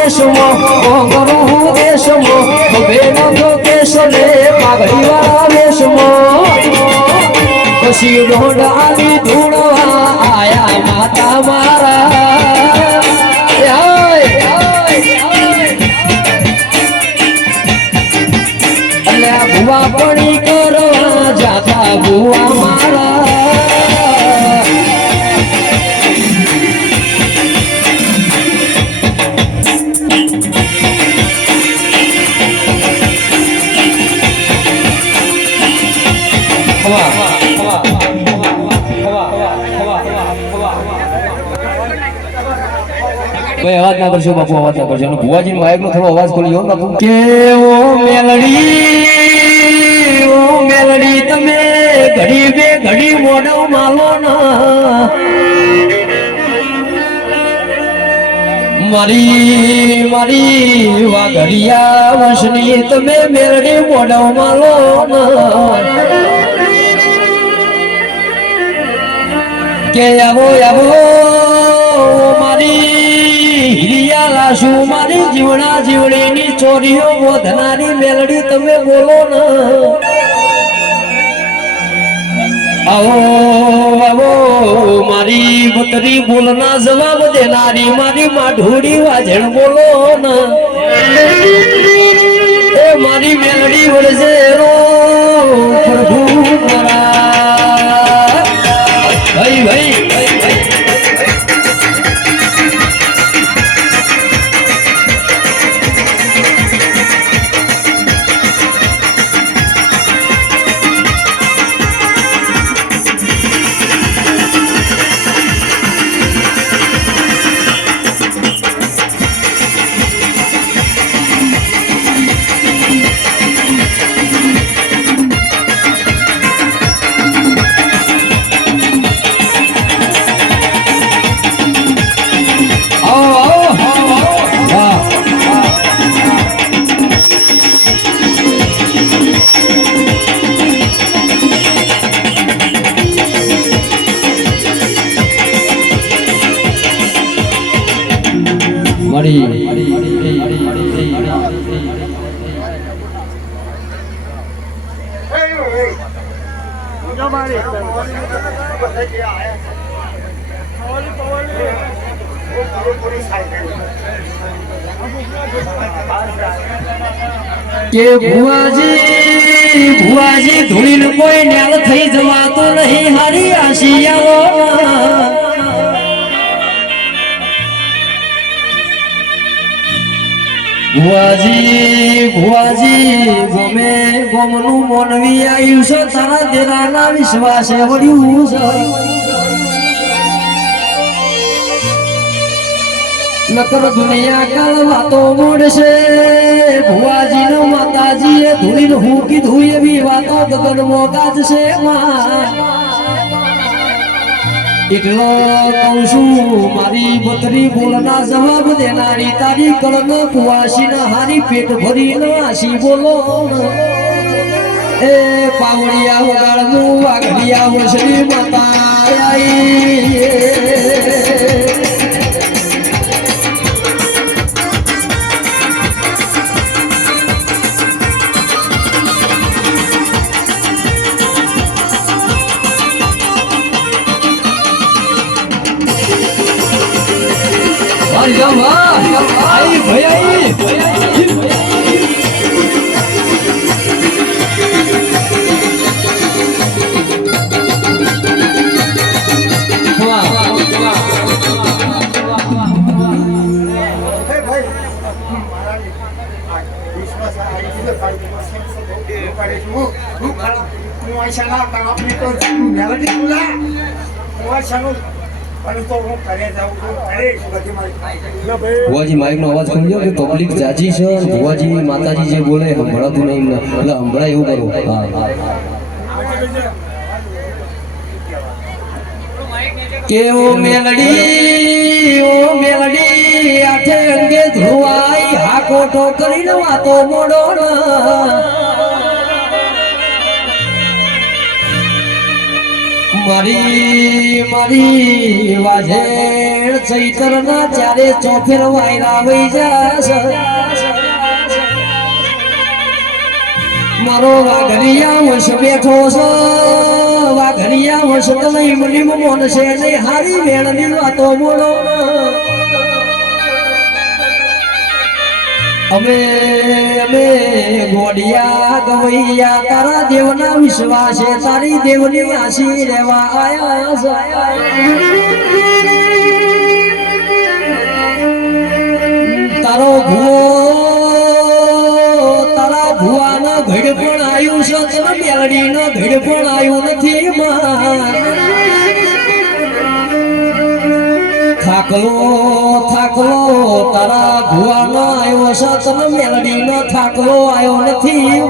વેશમાં કરું દેશમાં બેનો તો કેશલે પાઘડી વાળા વેશમાં પછી ડોડાની ધૂળવા આયા માતા મારા ભુવા પડી કરવા જાતા ભુવા મારા અવાજ ના કરશો બાપુ, અવાજ ના કરશો. ભુવાજી માઇક નો થોડો અવાજ ખોલ્યો બાપુ. કે ઓ મેલડી તમે ઘડી બે ઘડી મોઢો માલો ના મારી વાઘડિયા વંશની તમે મેલડી મોઢો માલો ના કે આવો મારી હિરિયા લાશુ મારી જીવણા જીવડીની ચોરીઓ વધનારી મેલડી તમે બોલો ને આવો મારી બતરી બોલના જવાબ દેનારી મારી માઢોડી વાજણ બોલો ને એ મારી મેલડી વળજે રો પ્રભુ મારા ભાઈ કે ભુવાજી ધૂળીને કોઈ ન્યાલ થઈ જવાતો નહીં હારી આશિયાઓ ભુવાજી ગમે ગોમનું મોનવી આવ્યું છે તારા દેરાના વિશ્વાસે વળ્યું છે નકર દુનિયા કાળ વાતો મોડશે ભુવાજી નો માતાજી એ ધૂળી હું કીધું એવી વાતો ગગન મોગાજ છે એટલો કહું છું મારી બતરી બોલના જવાબ દેનારી તારી કળન કુવાસી ના હારી પેટ ભરી નાસી બોલો એ પાવડિયા વગાડનું વાઘડિયા વસરી માતા ભુવાજી માઇક નો અવાજ ખોલજો કે પબ્લિક જાજી છે ભુવાજી માતાજી જે બોલે સંભળાતું નહીં એટલે સંભળાય એવું કરો કે ઓ મેલડી આઠે અંગે ધ્રુવાઈ હાકોટો કરીને વાતો મોડો મારી મારી વાજેણ ચૈતરના ચારે ચોફેર વાયરા વઈ જાશ મારો વાઘરિયા વંશ બેઠો છે વાઘરિયા વંશ તને મની મોન છે નહીં હારી મેળની વાતો બોલો અમે અમે ગોડિયા ગવૈયા તારા દેવના વિશ્વાસે તારી દેવની આશી રહેવા આયા તારો તારા ભુવાનો ઘડ પણ આવ્યું છે તને મેલડીનો ઘડ પણ આવ્યું નથી થાકલો થાકલો તારા ભુવાનો આવ્યો છે તને મેલડીનો થાકલો આવ્યો નથી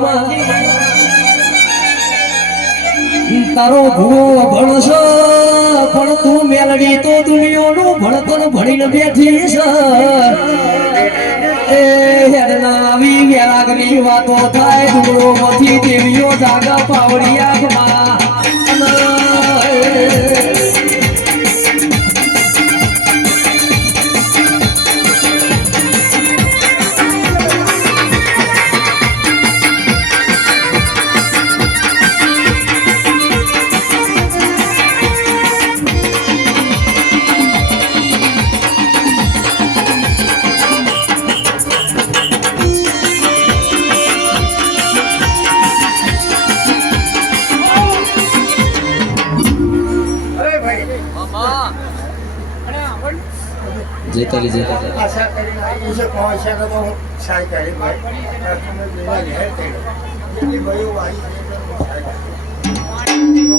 તારો ભૂવો ભણશો પણ તું મેલડી તો દુનિયાનું ભણતર ભણીને બેઠી છે એ હેડના આવી વેરાગની વાતો થાય ડુંગરોમાંથી દેવીઓ જાગા પાવડિયા જેતાલી જેતાલી આશા કરીને આવી છે પહોંચ્યા તો સાઈ કરી ભાઈ તમે બેવા ઘેર થઈ જેટલી ભયો વાઈ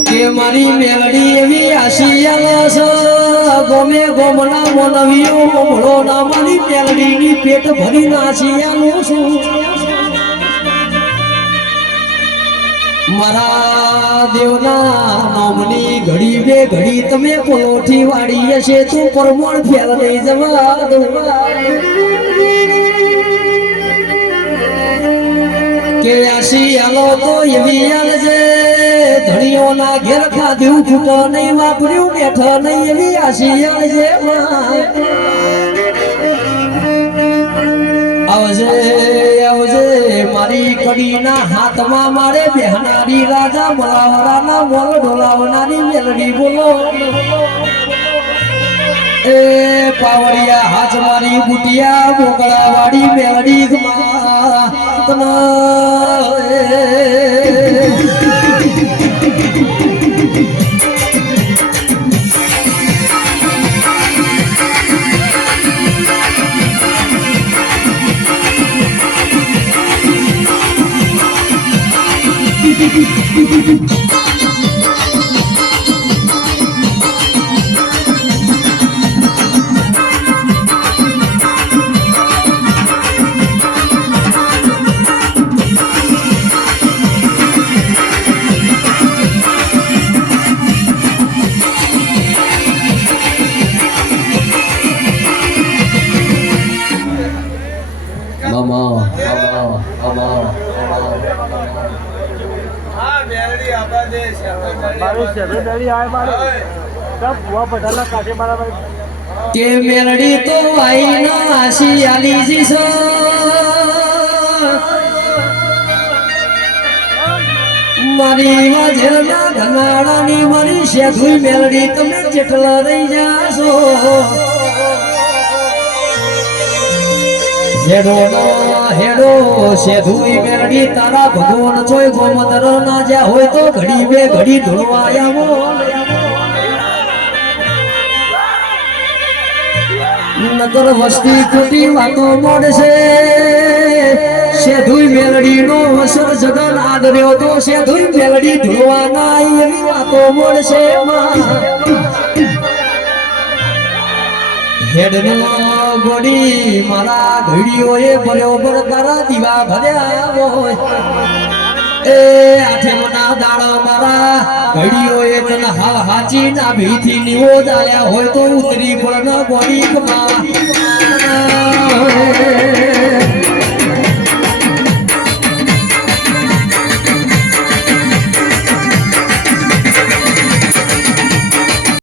કે મારી મેલડી એવી આશિયા છે ગમે ગોમના મોનવીઓ મોળો ના મારી મેલડીની પેટ ભરી નાશિયા છું મારા દેવના નામની ઘડી બે ઘડી તમે પોઠી વાળી હશે તું પરમોણ ફેલ નહીં જવા દો કે આશી આલો તો એવી આલજે ધણીઓના ઘેર ખાધ્યું ફૂટો નહીં વાપર્યું બેઠો નહીં એવી આશી આલજે આવજે આવજે મારી કડીના હાથમાં મારે બેહનારી રાજા મલાવરાના મોલ ઢોલાવનારી મેલડી બોલો એ પાવડિયા હાથ મારી બુટિયા બોકડા વાળી મેલડી કે મેલડી તો આઈ ના આશી આલી જી છે મારી વાજના ધનાડાની મારી શેધુઈ મેલડી તમે જેટલા રહી જાશો હેડો ના હેડો શેધુઈ મેલડી તારા ભગવાન છોય ગોમતર ના જ્યાં હોય તો ઘડી બે ઘડી ધોળવા આવો નગર વસ્તી ખોટી વાતો મોડશે શેધુઈ મેલડી નો વસર જગન આદર્યો તો શેધુઈ મેલડી ધોળવા ના એવી વાતો મોડશે હેડનો ગોડી મારા ઘડીઓએ બરોબર તારા દીવા ભર્યા હોય એ આઠે મના દાડા મારા ઘડીઓએ તને હાચી ના ભીથી નીવો જાયા હોય તો ઉતરી પણ ગોડી કમા